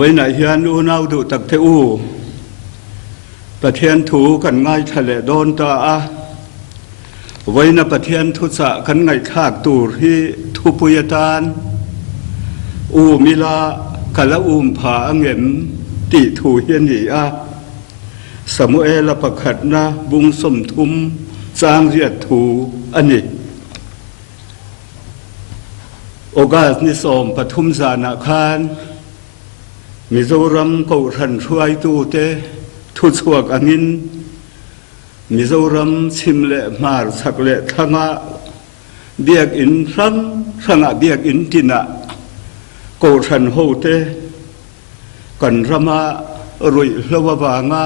ไว้ไหนเฮียนอูนาวดูตักเทอูประเทศถูกันง่ายทะเลโดนตาไว้ในประเทศทุสะกันง่ายขากตูที่ทุปุยตานอูมิลากะละอูมผาอังเอ็มติถูเฮียนหีอาสมุเอลประคัดนะบุงสมทุมสร้างเรียดถูอันนี้โอกาสนิสมปทุมสานาคารมิโซรัมกูรันช่วยตูเตทุสวกอังินมิโซรัมชิมเลมาร์สักเลทั้งเบียกอินรังเบียกอินตินะกูรันโฮเตกันรามารุยลวบางะ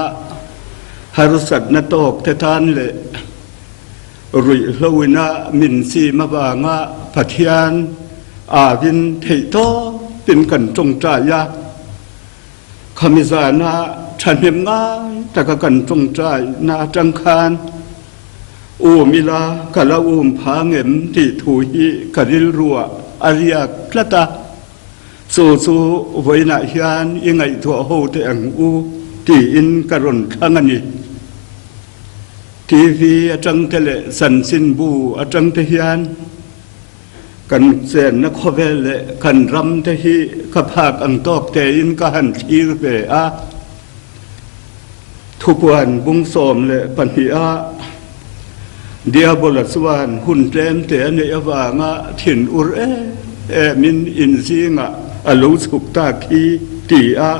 ฮารุสัตนตอกเทตานเลรุยลวินะมินซีมาบางะพัทยานอาวินเทโตเป็นกันจงใจยาขมิจานาฉันเห็นง่ายแต่ก็กันจงใจนาจังคารอูมิลากะละอูมผาเงิมที่ถูฮีกะริลรัวอาริยกละตาสู้ไว้นาฮิอันยังไงตัวโหเตอังอูที่อินกรณทั้งนี้ทีวีอาจังเทเลสันสินบูอาจังเทียนกันเสนนักเวลกันรำเทีขภาคอังตอกเตอินกันทีรเวอาทุกวันบุงสมเลปัญหาเดียบลสวรรค์หุ่นเต็มเตเนยว่างะถิ่นอุรมินอินซีงะอลุสุกตาคีตีอา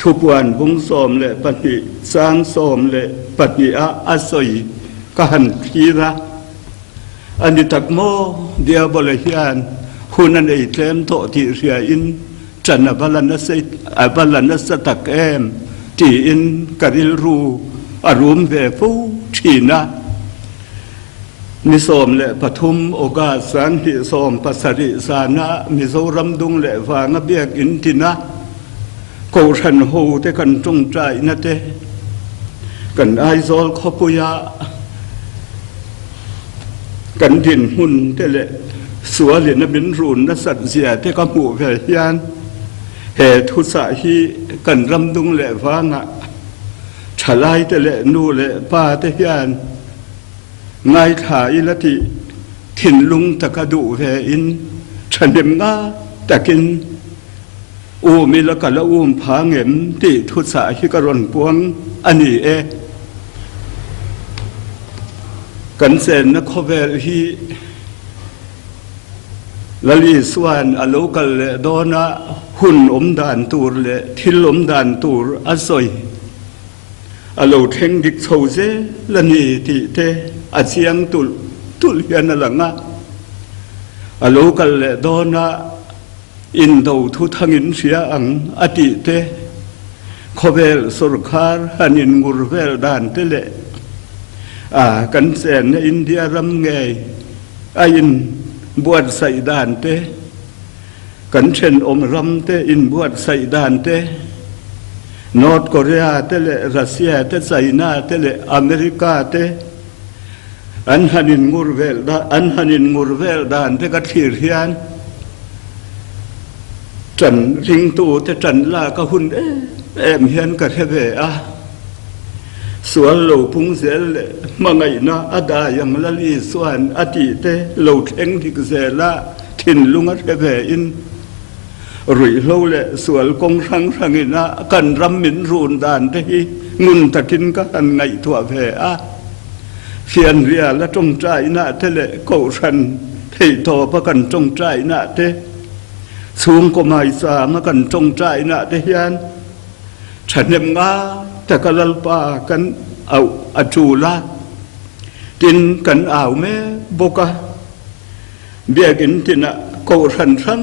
ทุกวันบุงสมเลปัญหาสร้างสมเลปัญหาอาศัยกันทีระอันนี้ตักโมเดียบลเฮียนหุ่นอันไอเต็มโตที่เรียอินจันบาลนัสบาลนัสตักที่อินกริลรูอารมณ์เวฟูชีนะมิโซมและปฐุมโอกาสสันติสมปัสริสานะมิโซรัมดุงและวางเบียกอินทินะกูฉันโฮเตกันจงใจนะเตกันไอโซลขปุยะกันดินหุ่นเตเลสัวเหรียญบินรูนนัสัตเสียเตกมูเวียนเหตุทุสาฮีกันรำดุงเละฟ้างะฉลายเตเลนูเละป้าเทียนไงถ่ายละติถิ่นลุงตะกดูเวอินฉันเดมงาตะกินอูมิละกะละอูมผาเงิมที่ทุสาฮีกรนปวงอันนี้กันเซนนักเวลฮีลลีสวานอโลกัลเลโดนาหุ่นดานตูร์เลทิลดานตูร์อาศัยอโลเทงดิกโซเซลนีติเตอาเซียงตุลเฮียนหลังอโลกัลเลโดนาอินโดทุทังอินเสียอังอติเตขเวลสุรคาร์ฮันินกุรเวลดานเตเลกันเซนอินเดียรำเงยอินบวชใส่ดานเตกันเช่นอมรำเตอินบวชใส่ดานเตนอร์ทเกาหลีเตเลรัสเซียเตไซน่าเตเลอเมริกาเตอันฮันินงูเวลดานเตกัดทีเรียนจันริงตูเตจันลากะหุ่นเอ็มเฮียนกัดเทเวอะส่วนโลพุงเสลมังไงนะอาดายังละลีส่วนอดีตโลเทงที่เสละถิ่นลุงอัตเวอินรุ่ยโลเลส่วนกงรังอินะกันรำมินรูนดานที่งุนตะกินกันไงทั่วเวอะเฟียนเรียและจงใจนะเทเลโกชันที่โตประกันจงใจนะเทสูงก็ไม่สามกันจงใจนะเทียนฉันเห็นงาแต่ก็ลลปากันเอาอจูลาตินกันเอาแม่บกะเบียกินตินะโกรันรัง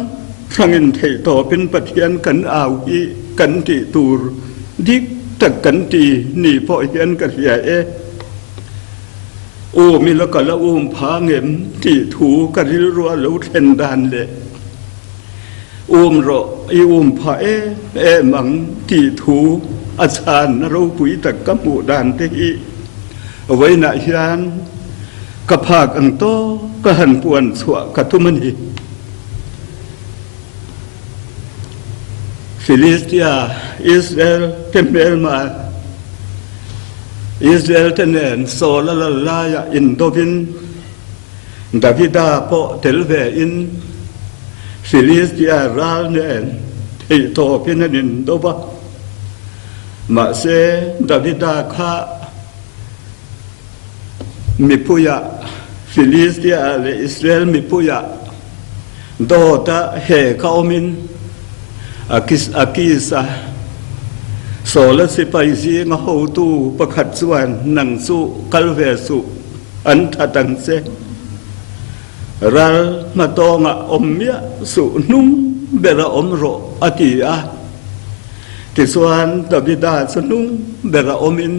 อินเทโตเป็นปะเทียนกันเอาอีกันติตูรดิกตักกันตีนี่พอเฮียนกันเฮียโอ้มีละกะละอุ้มผาเงิมที่ถูกันริรัวแล้วเทนดานเลยอุ้มรออุ้มผามังที่ถูอาจารย์เราปุยตะกมูดานที่ไว้นาฮิานกะภาคอังโตกะหันปวนสวะกะทุมณี ฟิลิสเตียอิสราเอลเต็มเมลมาอิสราเอลเตเนนโซลลลายอินโดวินดาวิดาโปเทลเวอินฟิลิสเตียราลเนนที่โตพินันินโดบะมาเซดาวิดาคามิพุยะฟิลิสเตียและอิสราเอลมิพุยะโดตาเฮคาอมินอากิสะโซลสิไปซีงหูตูประคัดส่วนหนังสุกัลเวสุอันทัดังเซรัลมาตองอมเมียสุนุ่มเบระอมโรอติอาติส่วนดาวิดาสนุ่มเบระอมิน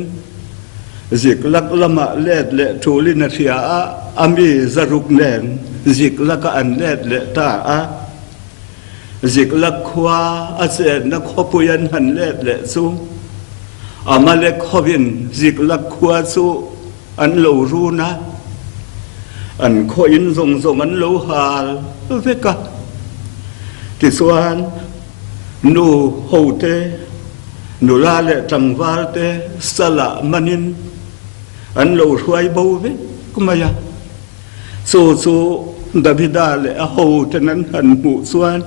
จิกลักละมาเลดเลทูลินาเทียอามีจารุกเนนจิกลักอันเลดเลตาอาจิกลักขวาอาเซนนักขบุยันหันเลดเลซูอามาเลกขวินจิกลักขวาซูอันโลรูนะอันขอินทรงอันโลหาลเวกะติส่วนนูโฮเตนูลาเลตังวาลเตสละมันินอันโลรวยบูเวกุมายาสู้ดาวิดาเลอโฮเตนั้นหันมุส่วน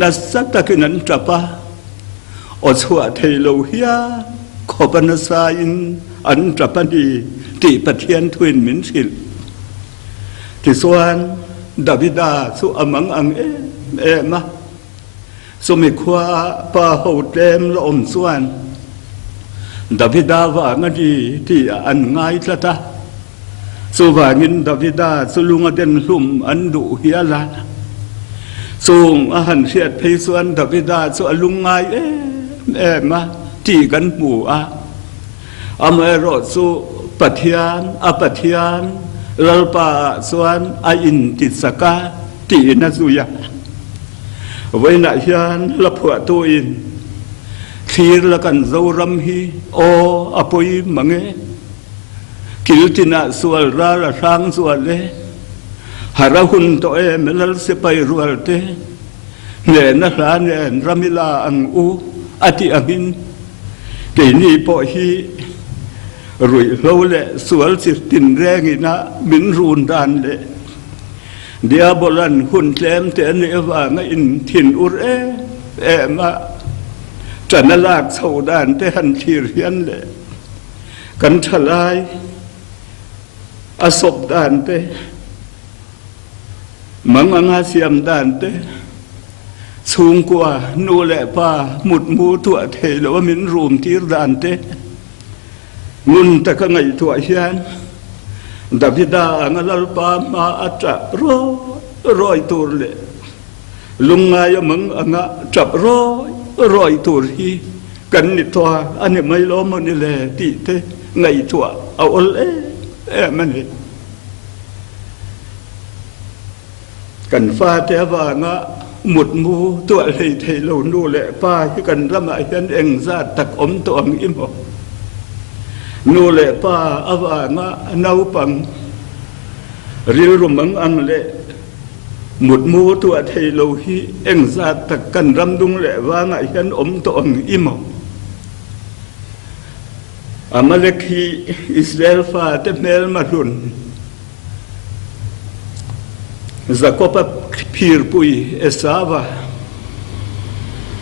นัสสัตกินันจับปะอสวะเทโลเฮียขบนสายินอันจับปะดีที่ปะเทียนทวินมินสิลที่ส่วนดาวิดาสุอมังอังเอมาสมิควาปาโฮเตมละอมส่วนดาวิดาว่างดีที่อันง่ายละตาสุวานินดาวิดาสุลุงอเดนลุ่มอันดุเฮียละส่งอาหารเสียดพิส่วนดาวิดาสุอลุงง่ายมาที่กันหมู่อเมรอสุปัทยานปัทยานลัลปาส่วนอินติสกาตีนัสุยาไว้นายันละผัวตัวอินขีรละกันเจ้ารัมฮีโออปุยมังเอกิลตินาส่วนราละทางส่วนเลหาราหุนตัวเมลัลเสไปรัวเตเนนลาเนนรามิลาอังอูอติอามินเกนีปอฮีรุยโลเลส่วนสิตินแรงอินะมินรูนดานเลเดียบลันหุ่นแกลมเตนเอวางอินถิ่นอุรมาจันลากเสาดานเตหันทีเรียนเลยกันทลายอศพดานเตมังอังอาเซียมดานเตสูงกว่านูแหละป้าหมุดมูตัวเทลว่ามินรูมที่ดานเตงุนตะกะไงตัวเฮียนดาวิดาอังลัลปามาอัจจะร้อยตัวเลยลุงไงมึงอังจับร้อยตัวฮีกันนิทัวอันนี้ไม่ล้อมันนี่แหละตีเตไงทัวเอามันนี่กันฟ้าเทวางะหมุดมูตัวเลยเทโลนูแหละป้าที่กันละมาเห็นเองซาตักอมตัวอิมนูเลป้าอวางะนาปังริลรุมังอังเลหมุดมูตัวเทโลฮีเอ็งซาตะกันรำดุงเลวางะยันอมตัวอิมอามาเลคีอิสราเอลฟาเตเมลมารุนจะก็ปะพิรปุยเอสาวะ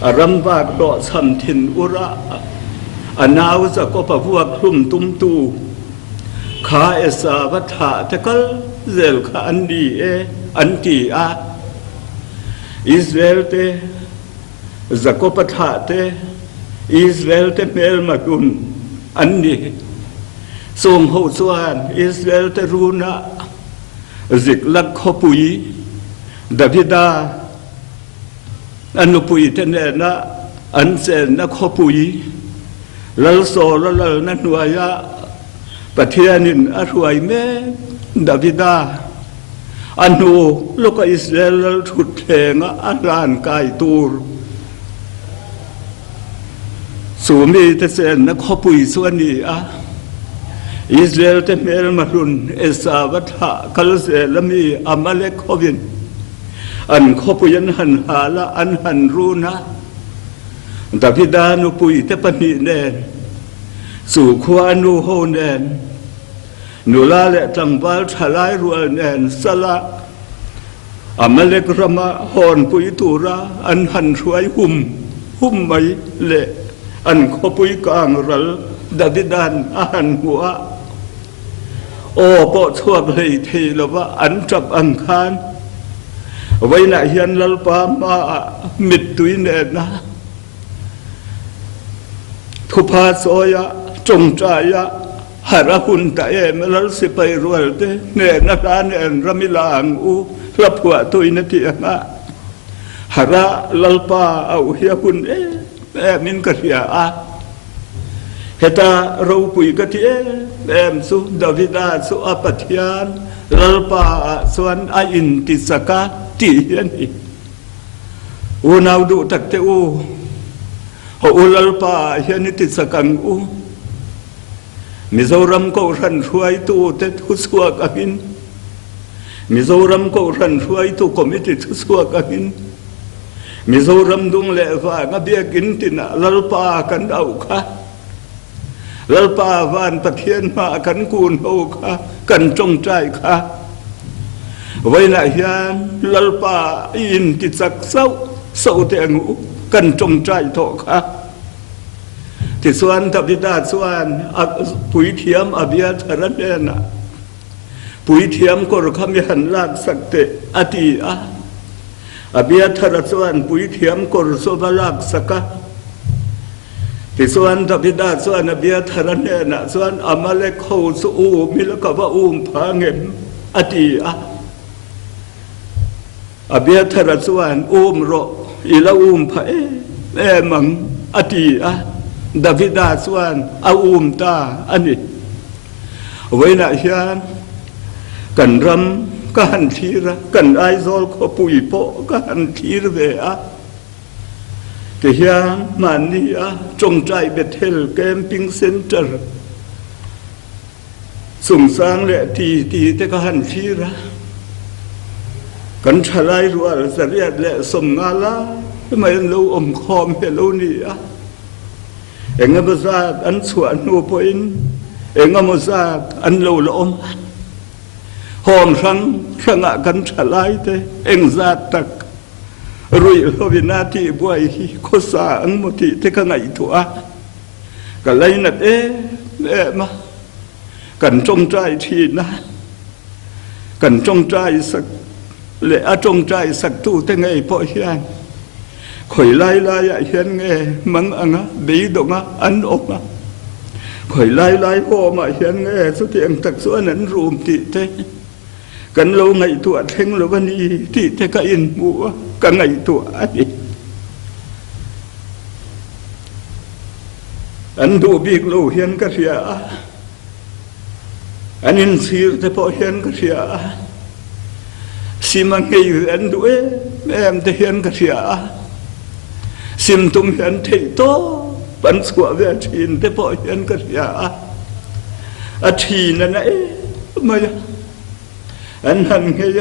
อารัมบากดอสัมทินอุระอนาวจะก็ปะพวกคลุมตุ้มตูขาเอสาวัฏะตะกัลเซลขาอันดีอันตีอิสราเอลเตจะก็ปะทะเตอิสราเอลเตเมลมาดุนอันนี้ส่งหูส่วนอิสราเอลเตรูนะจิกลักขปุยดาวิดาอันปุยเทเนนะอันเซนนักขปุยลัลโซลัลนันวายะปะเทียนินอรวยเมดาวิดาอันนูโลกอิสราเอลทุดเทงอันรานกายตูรสูมีเตเซนนักขปุยส่วนนี้อิสราเอลเตเมลมารุนเอสาวัฏะกัลเซลมีอามาเลกขวินอันขปุยันหันหาละอันหันรูนะ แต่พิดานุปุยเตปนิเนนสู่ขวานุโฮเนนนุลาเลตังบาลทลายรัวเนนสละอเมเลกรมาฮอนปุยตูระอันหันช่วยหุ่มไม่เละอันขปุยกลางรัลดาวิดานอันหัวโอปอทวกเลยทีละว่าอันจับอังคารไว้หน้าเฮียนลัลปามามิดตุยเนนะทุพาโซยะจงใจยะหาราหุนตาเอมลัลสิไปรวลเตเนนักานเนรมิลางอูรับหัวตุยนทียงะหาราลัลปาเอาเฮียหุนมินกะเฮียอาเหตุเราปุยกะทีสุดาวิดาสุอปัทยานลัลปาส่วนอินติสกาตีเฮียนีอูนาวดูตักเตอูอูลัลปาเฮียนิติสกังอูมิโซรัมก็รันช่วยตัวเตทุสวกหินมิโซรัมก็รันช่วยตัวคอมมิติทุสวกหินมิโซรัมดุงเลวางเบียกินตินะลัลปากันเอาค่ะลัลปาวานปะเทียนมากันกูนเอาค่ะกันจงใจค่ะไว้หน้าเฮียนลัลปาอินติสักเศร้าเตงูกันจงใจโถค่ะที่ส่วนทับดิดาส่วนปุ๋ยเทียมอภิยาธรเนนะปุ๋ยเทียมก็รคำยันลากสักเตอติอภิยาธรส่วนปุ๋ยเทียมก็รสบลากสักที่ส่วนทับดิดาส่วนอภิยาธรเนนะส่วนอมาเลกเขาสูมิลกะวะพาเงมอติอภิยาธรส่วนโรอิละพะมังอติดาวิดาส่วนตาอันนี้ไว้หน้าเฮียนกันรำกันทีระกันไอโซลขปุยโปกันทีระเวะที่เฮียนมันนี่จงใจเบทเทลแคมปิ้งเซ็นเตอร์ส่งสร้างและทีแต่กันทีระกันฉลายรัวสเรียดและสมงาลาไม่รู้คอมเฮลูนี่เองก็ซาอันสวนนูพอินเองก็ซาอันโลลอมหอมสังกันฉลายเตเองซาตักรุยลวินาทีบวยโคสาอังมุติเทกไงตัวกันเลยนัดมากันจงใจทีนะกันจงใจสักเลยจงใจสักตู้เทไงพอเฮียนข่อยไล่เฮียนไงมังดีดงอันอกข่อยไล่พ่อมาเฮียนไงสุดที่อังตักส่วนนั้นรวมติเทกันเราไงตัวเท่งเราวันนี้ที่เทกอินมัวกันไงตัวอันดูบีกเราเฮียนก็เสียอันอินซีร์แต่พอเฮียนก็เสียสิมังเกยอันดูแต่เฮียนก็เสียสิมตุมเฮียนเทโตปันสวะเวทีนแต่พอเฮียนก็เสียอาทีนั่นนะมาอันหันเฮีย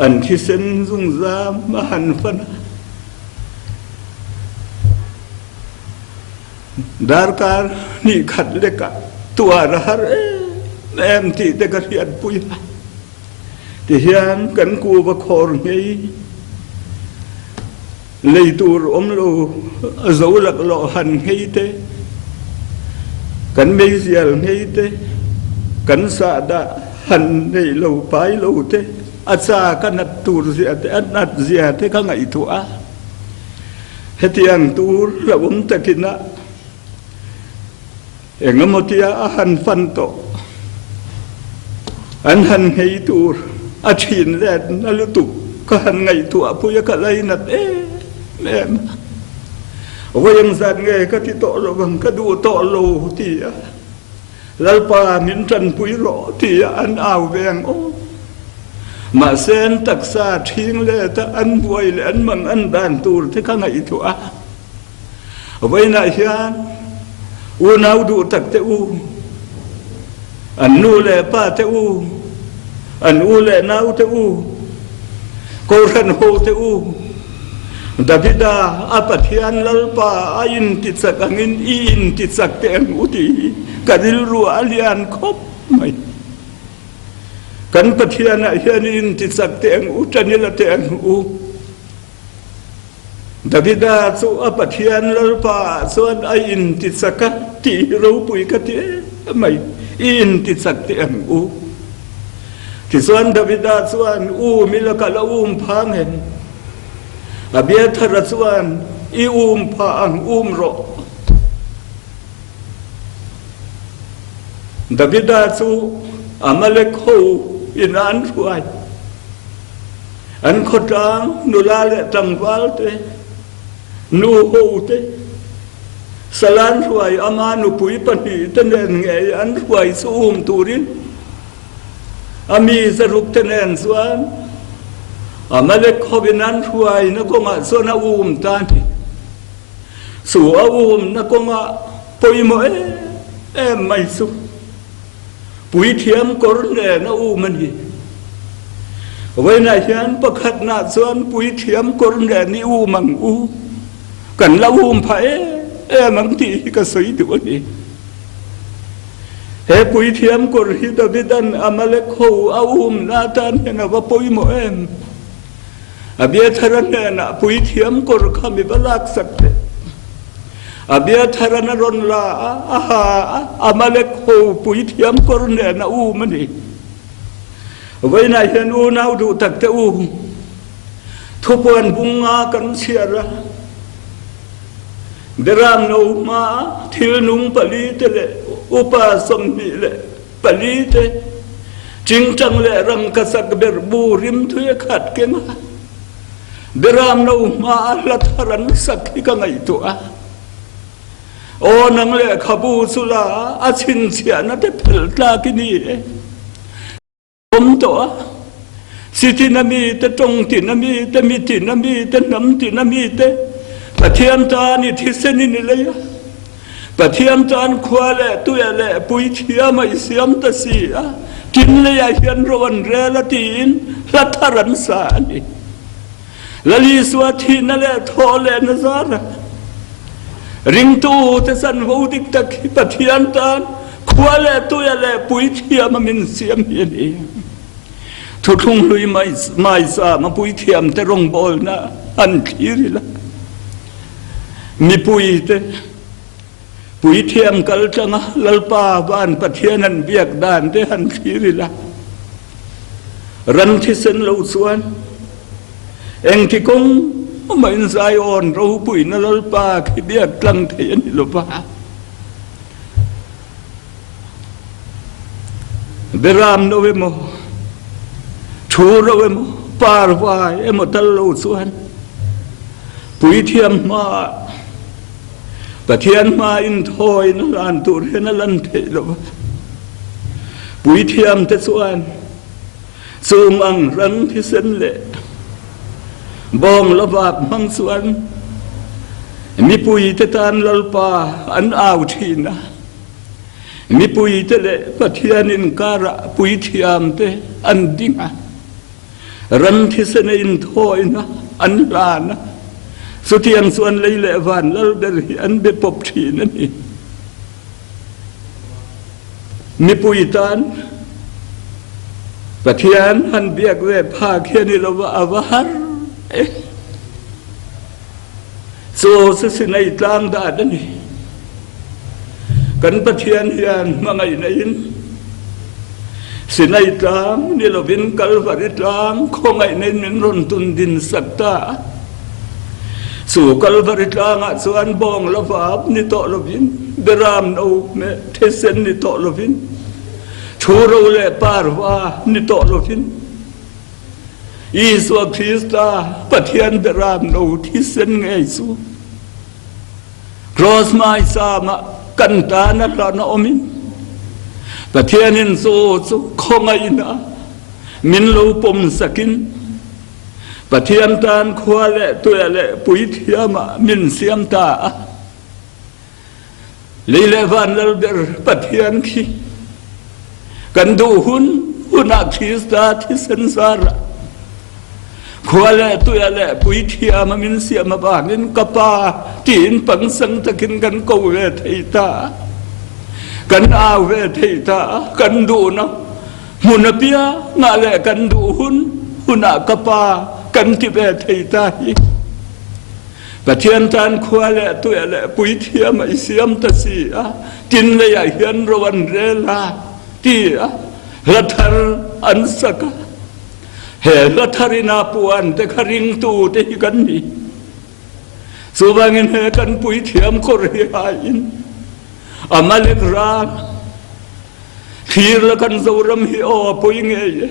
อันที่เส้นซุ่งซามมาหันฟันดาร์การนี่ขัดเล็กตัวระหารที่แต่ก็เฮียนปุยที่เฮียนกันกูบะคอร์ไงเลยตัวอมโลโจลักโลหันไงเตกันไม่เสียไงเตกันสาดาหันในโลไปโลเตอาซากันนัดตัวเสียเตอันนัดเสียเตก็ไงตัวเหตุอย่างตัวเราผมตะกินนะเองก็มติอาหันฟันโตอันหันไงตัวอาชีนแรดนั่นลุตุก็หันไงตัวผู้ยากอะไรนัดว่ายังสั่นไงก็ที่โตโลบังก็ดูโตโลที่ลัลปามินจันปุยโรที่อันอาวแวงมาเซนตักษาทิ้งเลยแต่อันบวยเลยอันมังอันดานตูที่ข้างไงตัวไว้หน้าเฮียนอูนาวดูตักเตอูอันนูเลป้าเตอูอันอูเลนาวเตอูโกรันโฮเตอู ดาวิดาอาปะเทียนลัลปาอินติสักงินอินติสักเตงอุติกันดิลรัวเลียนคบไม่กันปะเทียนเฮียนอินติสักเตงอุจันิละเตงอุดาวิดาสุอาปะเทียนลัลปาส่วนอินติสักติรูปุยกติไม่อินติสักเตงอุที่ส่วนดาวิดาส่วนอูมิลกะละพังเห็นอาเบียทรสวนอีพังโรดาวิดาสูอามาเลกโฮอินอันช่วยอันขดจางนุลาเลตังวัลเตนูโฮเตสลานช่วยอามานุปุยปนีตเนนไงอันช่วยสูตูรินอามีสรุปตเนนส่วนอามาเลกขบินันช่วยนักงะส่วนตานีสู่นักงะปุยโมไม่สุปุยเทียมกรเนนมันฮีไว้ในฉันประคัดนาส่วนปุยเทียมกรเนนี่มังกันละพายมังทีก็สวยตัวนี้เฮปุยเทียมกรฮิดาวิดันอามาเลกเขานาตานเห็นว่าปุยโมอาเบียทารเนนะปุยเทียมกรขมิบลักสักเตอาเบียทารนรนลาอามาเลกเขาปุยเทียมกรเนนะมันนี่ไว้ในเห็นนาวดูตักเตทุบวันบุงงากันเชียระเดรามนูมาทิลนุงปลีเตเลอุปาสมนิเลปลีเตจริงจังเลรังกษักเบรบูริมทุยขัดเก่งเดรามนูมาลัทรันสักที่กังไงตัวโอนังเลขบูสุลาอาชินเสียนัดเพลตากินีผมตัวสิทินามีแต่ตรงตินามีแต่มีตินามีแต่น้ำตินามีแต่ปะเทียมตานี่ที่เส้นนี่เลยปะเทียมตานขวาเล่ตัวเล่ปุยเทียมไม่เสียมตะสีกินเลยเห็นรวันเรลตีนลัทรันสานีละลีสวัสดีนั่นแหละทอเลนซาระริงตูเตสันวูดิกตะกีปะเทียมตานขวาเล่ตัวเล่ปุยเทียมมันเสียมเย็นเองทุกทุ่งลุยไม่สามาปุยเทียมแต่รงบอลนะอันคีริละมีปุยเตปุยเทียมกัลจังลัลปาบ้านปะเทียนันเบียกดานเตอันคีริละรันที่เส้นเราส่วนเองที่คงไม่อินไซออนเราปุยนั่นลัลปาขี้เบียกกลังเทียนหรือเปล่าเบรามโนเวโมชูเราเวโมปาร์วายเอโมตัลเราส่วนปุยเทียมมาปะเทียนมาอินทอยนั่นลันตุเรนั่นลันเทลวปุยเทียมเตส่วนสูมังรังที่เส้นเละบองละบาบมังส่วนมีปุยเตตานลัลปาอันอาวทีนะมีปุยเตเละปะเทียนินการะปุยเทียมเตอันดิ้งรันที่เส้นอินทอยนะอันลานะสุดยังส่วนเลยเลวันแล้วเดริอันเบปบทีนั่นเองมีปุยตานปะเทียนอันเบียกเวพาเขียนิลวะอวหารโซสินัยตางดาดนี่กันปะเทียนเฮียนมาไงในอินสินัยตางนี่เราวินกัลวาริตางคงไงในมินรนตุนดินสัตตาสู่กัลวาริตางส่วนบองละฟาบนี่โตละวินเดรามโนเมเทเซนนี่โตละวินชูโรเลปาร์วานิโตโลฟินอีสวคริสตาปะเทียนเดรามโนที่เซนไงสูครอสไมซามะกันตานัลานาอมินปะเทียนินโซสุคงไงนะมินโลปมสกินปะเทียนตานขวาเลตัวเลปุยเทียมะมินเสียมตาลีเลวันเลเดอร์ปะเทียนคีกันดูหุนอาคริสตาที่เซนซาระ khua lệ tụi lệ bùi thia mà mình xia mà bà nên kapa tin bằng sang ta kinh gần câu về thầy ta gần ao về thầy ta gần đủ nó muốn bia ngã lệ gần đủ hun à kapa gần thì về thầy ta Pathian tan khua lệ tụi lệ bùi thia mà xiêm ta xì tin lệ ai hiền rowan rela tia la thar an saka he la tharina puan te kharing tu te kan ni subangin he kan pui thiam khor hi in amalek ra khir la kan zoram hi o pui nge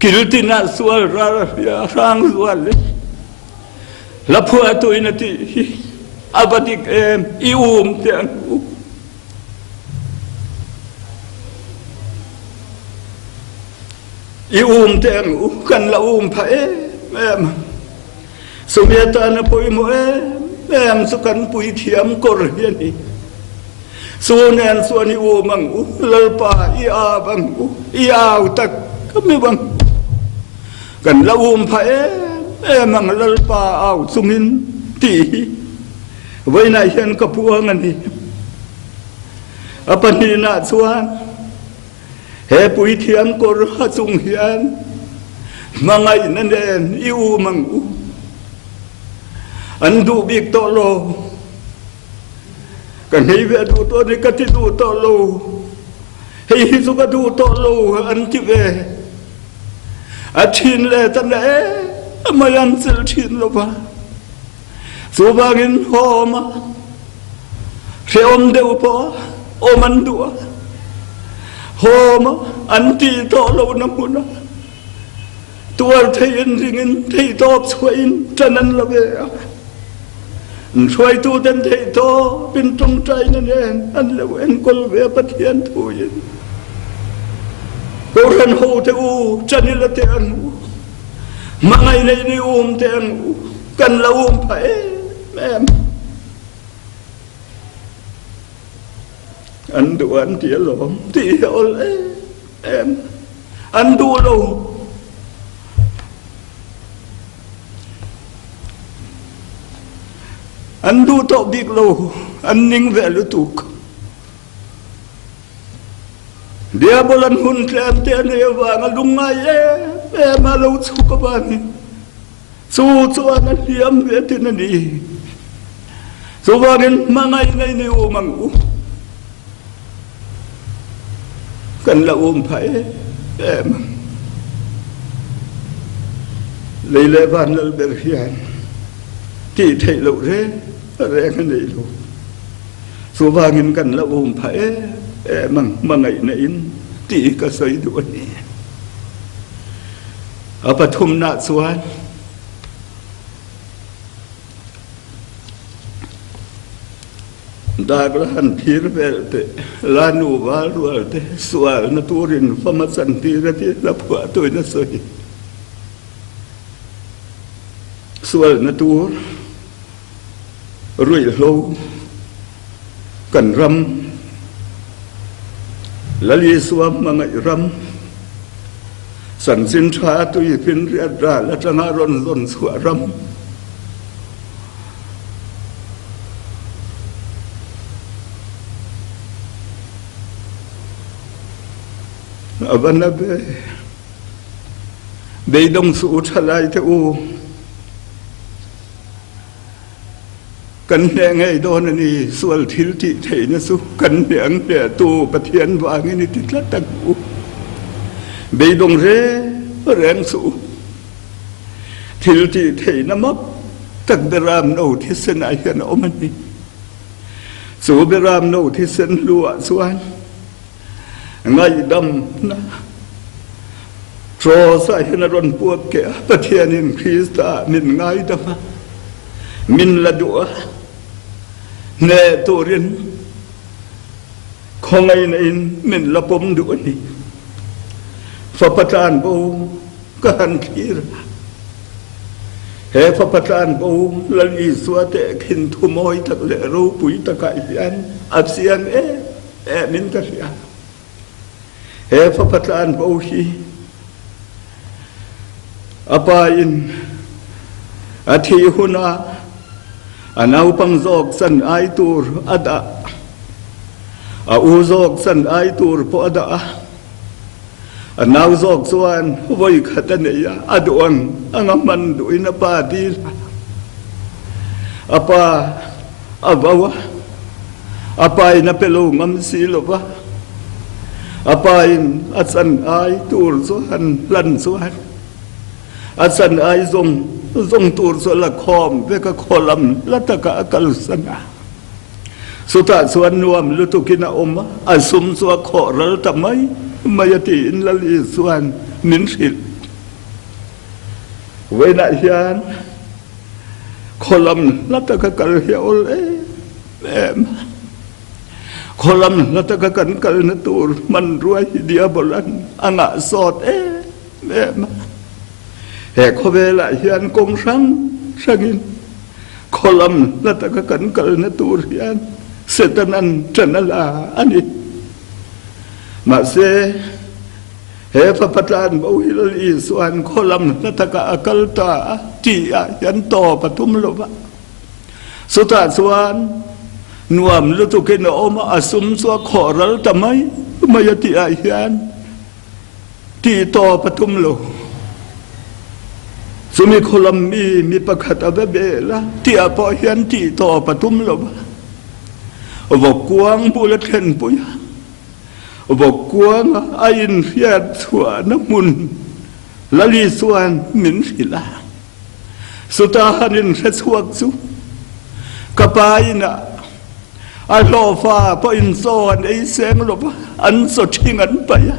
kiltina sual ra ya rang sual la phua tu ina ti abadik ium te te kan la pha em sumeta na poi mo em su kan pui thiam kor hiani su nen su ni mang lalpa a bang i au tak kami bang kan la pha em mang lalpa au sumin ti với này hiền ka puang ani apani na chuan he pui thiam kor ha chung hian mangai nan den iu mang an du bik to lo kan hei ve du to ni ka ti du to lo hei su ka du to lo an ti ve a thin le tan le mayan sil thin lo ba su bangin homa se om deu po oman du homa anti to lo namuna tua thei ringin thei top suain tanan la ve suai tu den thei to pin trong trai nan an le en kol ve Pathian thuin ko ran ho te u chani la te an mangai nei ni te an kan la pha em anh đủ anh tía lộn tía ôi em anh đua đâu anh đua tao biết lâu anh ninh về lưu tục dia bolan hun klam te ne wa ngalung ngai em mà lâu su các bạn su anh hiếm về thế này đi su ba nên mangai nei ne o mangu cần là phải em lấy lệ van là bề hiền thì thầy lộ thế cái này luôn số ba nghìn cần là phải em mà ngày này thì cái sấy đuổi ở Pathum nát xuan da gran thir velte la nu va rulte sual naturin famasan tirati la phua tôi na soi sual natur rui lâu cần ram la li suam ma ngai ram san sin tha tôi pin ra la changa ron suwa ram abana be dong su thalai te u kan ne ngei don ni sual thil ti thei na su kan ne le tu Pathian wa ngi ni ti tla tak u be dong re reng su thil ti thei na map tak beram no thi sen ai kan omani su beram no thi sen lua suan ngay đâm na cho sai na ron puak ke Pathian in Krista min ngay đâm min la đũa nè torin không ngay này min la pom đũa ni Phật Pathan bo kan khir he Phật Pathan bo la li suwa te khin thu moi tak le ro pui ta kai an apsian min ta ria he Phật Pathan bo hi apa in athi huna anau pangjok san ai tur ada uzok san ai tur po ada anau zok suan voi khatania aduang angaman duina padi apa abawa apa ina pelo ngam silova apa in atsan ai tur suan lan suan atsan ai zong tur so la khom ve ka kholam la ta ka akal sana suta suan nuam lutukina oma asum so khoral tamai mayati in lali suan min sil ve na hian kholam la ta ka kal hiol em kholam la ta ka kan kal na tur man ruai dia bolan anga sot em he ko ve la hian kong sangin kholam la ta ka kan kal na tur hian setanan chanala ani ma se he pa patan bo hilal i suan kholam la ta ka akal ta ti hian to patum lova suta suan nuam lu tu ke no oma asum so khoral tamai mayati hian ti to patum lo sumi kholam mi pakhat abe la ti apo hian ti to patum lo vok kuang bulat khen puya vok kuang ain hiat thua na mun lali suan min hila suta hanin khuak su kapaina alofa po in son ei seng lo an so thing an pa ya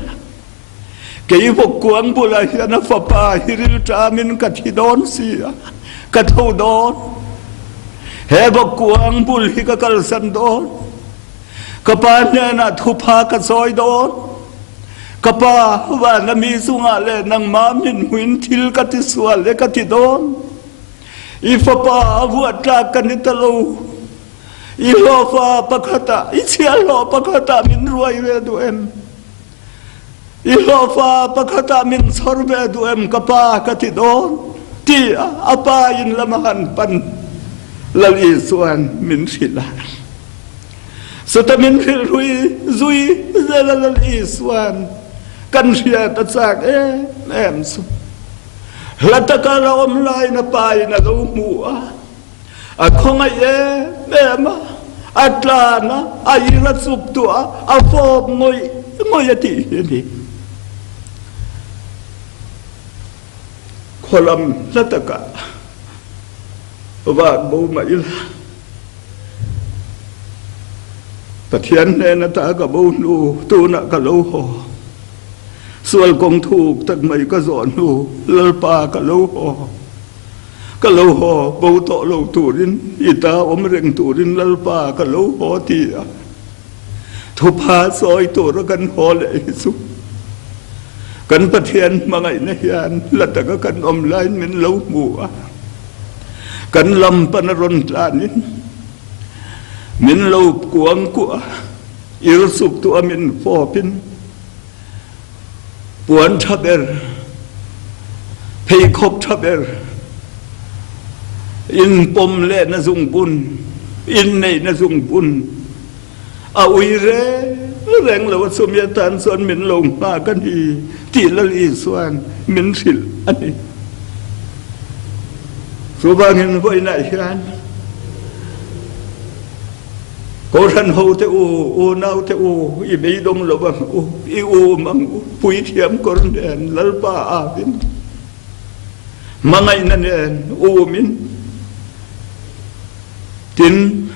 ke vok kuang bula hian fa pa hiril tramin ka thidon si ka thodon he vok kuang bul hi ka kal san don kapa na thupa ka soi don kapa wa na mi sunga le nang ma min huin thil ka ti sual le ka ti don ifa pa wa ta ka ni talo ilofa pakata ichialo pakata min ruai ve du em ilofa pakata min sorbe du em kapa ka ti don ti apa in lamahan pan lali suan min sila sutamin rui zui zalali suan kan sia tatsak em su lataka rawm lai na pai na lo mu akhonga ema atlana ayira subtu afom ngoyati ni kholam lataka wa bo mail Pathian na ta ka bo nu tu na ka lo ho sual kong thuk tak mai ka zon nu lalpa ka lo ho bo to lo turin ita om reng turin lalpa ka lo ho ti thu pha soi to ra kan ho le su kan Pathian mangai na hian la ta ka kan om lain min lo mu kan lam pan ron tlanin min lo kuang ku ir suk tu amin fopin puan thaber phei khop thaber in pom le na zung bun in nei na zung bun ui re reng lo sumya tan son min lo ma kan hi ti lali suan min sil ani so bangin voi na hian cô thân hậu te u nau te u i be dong lo bang i mang pui thiam kon den lalpa avin mangai nan en min tin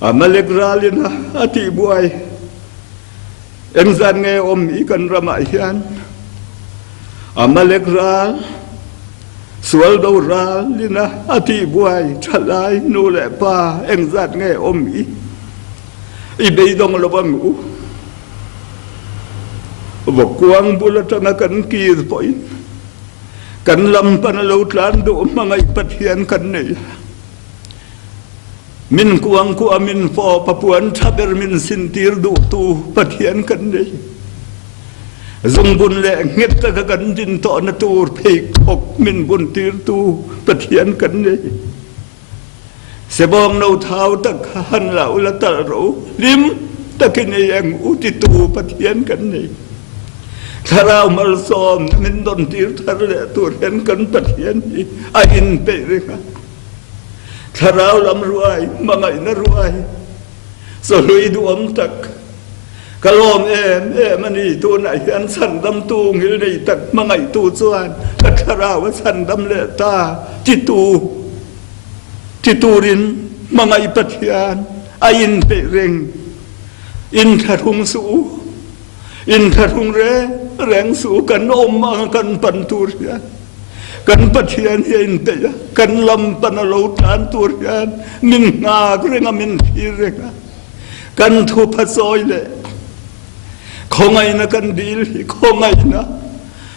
amalegralina ati buai engzan nge i kan rama hian amalekral sual do ra lina ati buai thalai nu le pa engzat nge i be dong lo bang bo kuang bulatana kan kir poi kan lam pan lo tlan do mangai Pathian kan nei min kuang ku amin fo papuan thaber min sintir du tu Pathian kan nei dùng bùn lệ nghiệt ta cái gần din tọ na tu phê khóc mình bùn tiêu tu Pathian cần đấy sẽ bong nâu thao ta khăn lão là ta rủ lim ta cái này anh uti tu Pathian cần đấy thar malsawm mình đón tiêu thar lệ tu hiền cần Pathian đi ain pe reka thar lam ruai mà ngày na ruai so lui duam tak kalom em ani tu na hian san dam tu ngil nei tak mangai tu chuan ka thara wa san dam le ta ti tu rin mangai Pathian ain pe reng in thung su in thung re reng su kan ma kan pan tur ya kan Pathian hian pe kan lam pan lo tan tur ya min nga reng min thi reng kan thu pha soi le không ai na kan deal không ai na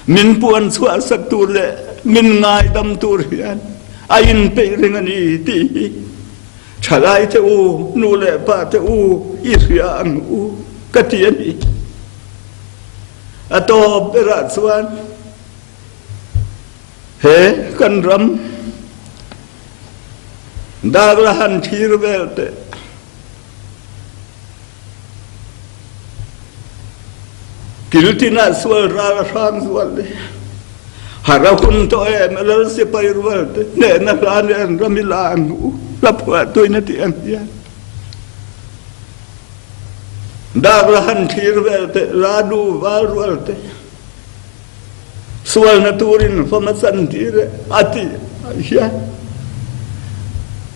min puan chua sak tur le min ngai dam tur hian ain pe ring ani ti chalai te u nu le pa te u i ria ang u ka ti ani ato pera chuan he kan ram dag la han thir vel te kiltina sual ra ram sual le harapun to melal se pairwal ne na ran ramilang la phwa toina ti an ya daglahan thirvel te radu walwal te sual naturin famasan tire ati ya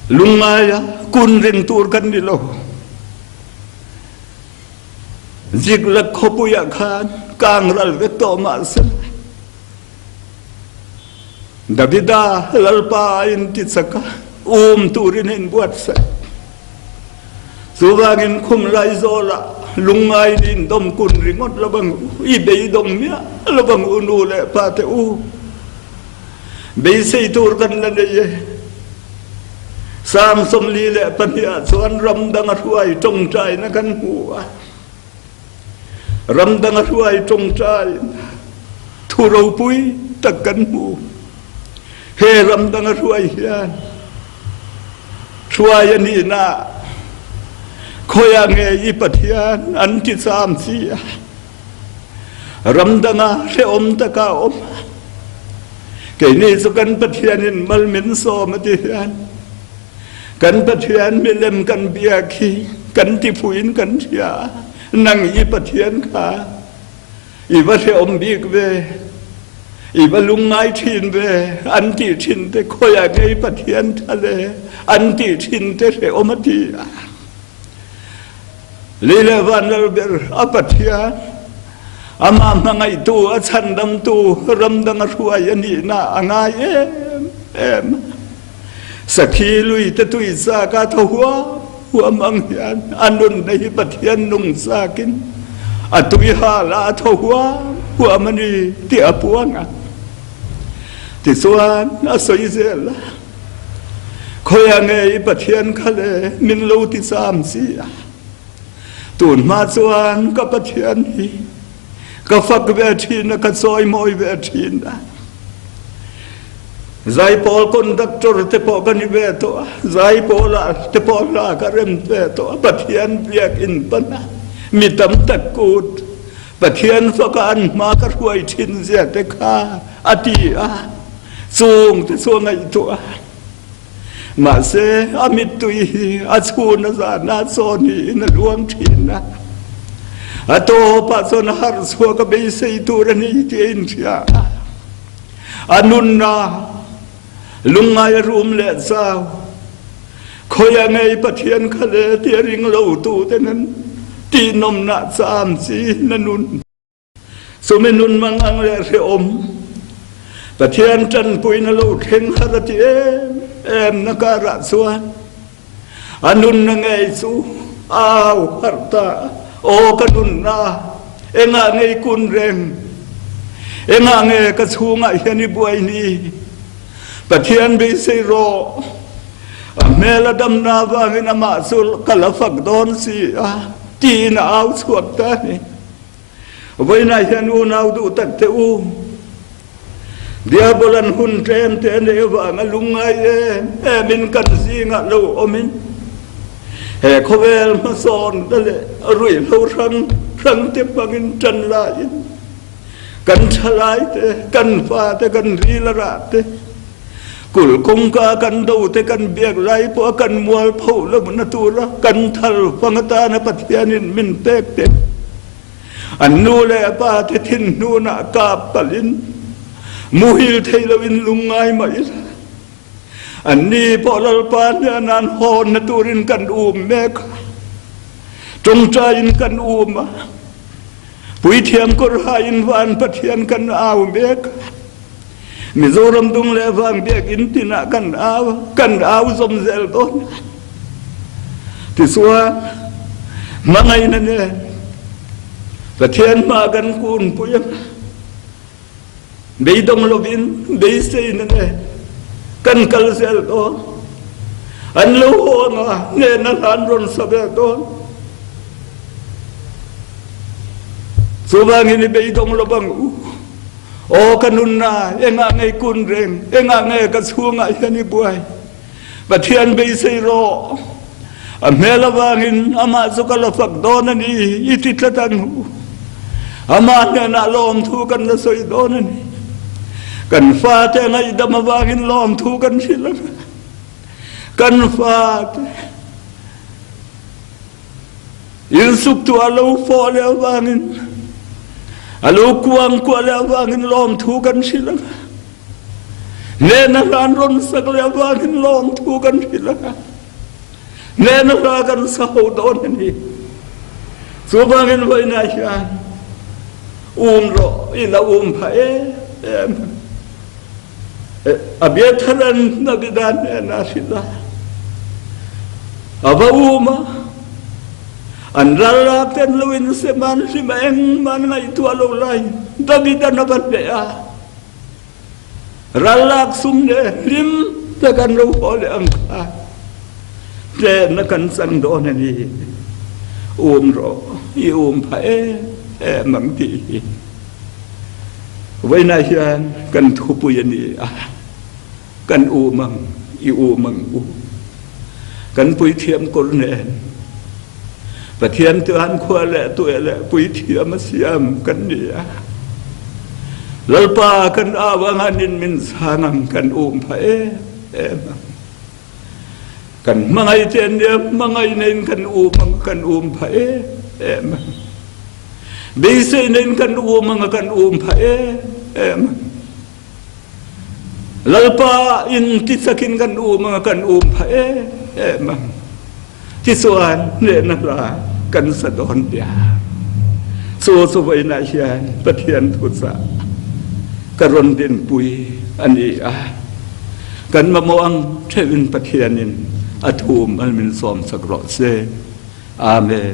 lungaya kunrin tur kan dilo Zigla kopuya khan kangral veto masen Davida Lalpan duhsak turin in buat sa Subangin kum laizola lungai din dom kun ringot labang ibei dom mia labang unule pate Bei sei tur kan lande sam som li le pania chuan ram dang ruai tong trai na kan huwa ram dang ruai tong trai thu rau pui tak kan hu he ram dang ruai hian ruai ani na khoya ngei Pathian an ti sam si ram dang re ta ka cái này số căn Pathian in mal min so mà đi an căn Pathian mi lem căn bia khi căn ti phuin căn thia nang i Pathian kha i va se bik ve i va lungai thin ve an ti thin te khoya ngei Pathian thale an ti thin te se ti lile van ber a Pathian ama mangai tu a chan dam tu ram dang ruai ani na angai em sakhi lui te tui sa ka thua huam ang hian anun nei Pathian nung sa kin atui ha la thua huam ani ti apuanga ti suan a soi zel khoya ngei Pathian khale min lo ti sam si tun ma chuan ka Pathian hi ka fak ve thin ka soi moi ve thin zai pol conductor te po kan ve to zai pola te pola ka rem ve to Pathian biak in pana mi tam takut Pathian fakan ma ka ruai thin zia te kha ati sung te sungai to ma se amit tui a chuna za na so ni na luang thin na ato pa son har so ka be sei turani tin sia anunna lungai rum le sao khoya ngei Pathian khale ti ring lo tu tenan ti nom na sam si nanun so menun mangang le re Pathian chan puina lo theng harati em nakara suan anun ngei su au harta o kanun na enga ngei kun reng enga nge ka chunga hiani buai ni Pathian be sei ro mela dam na wangina ma sul kala fak don si ti na au chuak ta ni với này hiện u nào đủ tật thế u dia bolan hun trem te ne wa nga lungai e min kan si nga lo omin he khovel ma son dale rui lo rang te pangin chan lai kan chalai te kan fa te kan ri la ra te kul kong ka kan do te kan biak lai po kan mual pho lo na tu la kan thal pangata na pathianin min tek te an nu le pa te thin nu na ka palin muhil thei lo in lungai mai an ni po lalpan nan hon na turin kan mek trong tra in kan pui thiam kor ha in van pathian kan mek mizoram dung le wang bek in tina kan zom zel ton ti suwa mangai na ne pathian ma kan kun puyam bây đông lovin bây xây nè cần cal sel to anh lâu ho nga nên anh ron sabe to số vàng ini bây đông lobang o kanun na enga ngay kun reng enga ngay ka suanga yani buai pathian bây xây ro amela vangin ama sukala fak don ni ititlatan ama na lom thu kan na soi don ni kan fa te ngai dama wangin lom thu kan silang kan fa il suk tu alo fo le wangin alo kuang kwa le wangin lom thu kan silang ne na ran ron sak le wangin lom thu kan silang ne na ra kan sa ho don ni so wangin vai na shan ro ila pha em abietaran nagidan na sila uma an raraten luin seman si maeng man nga itu alulay dagidan na bandea ralak sumne lim tagan ro pole angka de nakan sang do ni ro I pha mang ti với này cần thu bùi ni cần mang cần bùi thiêm côn nền và thiêm từ anh khoa lệ tuổi lệ bùi thiêm xiêm cần ni lalpa cần vang anin min sangang cần pha cần mangai tiền niệm mangai nên cần pha bây giờ nên cần pha lalpa in tisakin kan pha tisuan ne na la kan sadon dia so vai na hian pathian thutsa karon din pui ani kan mamoang thevin pathianin athum almin som sakro se amen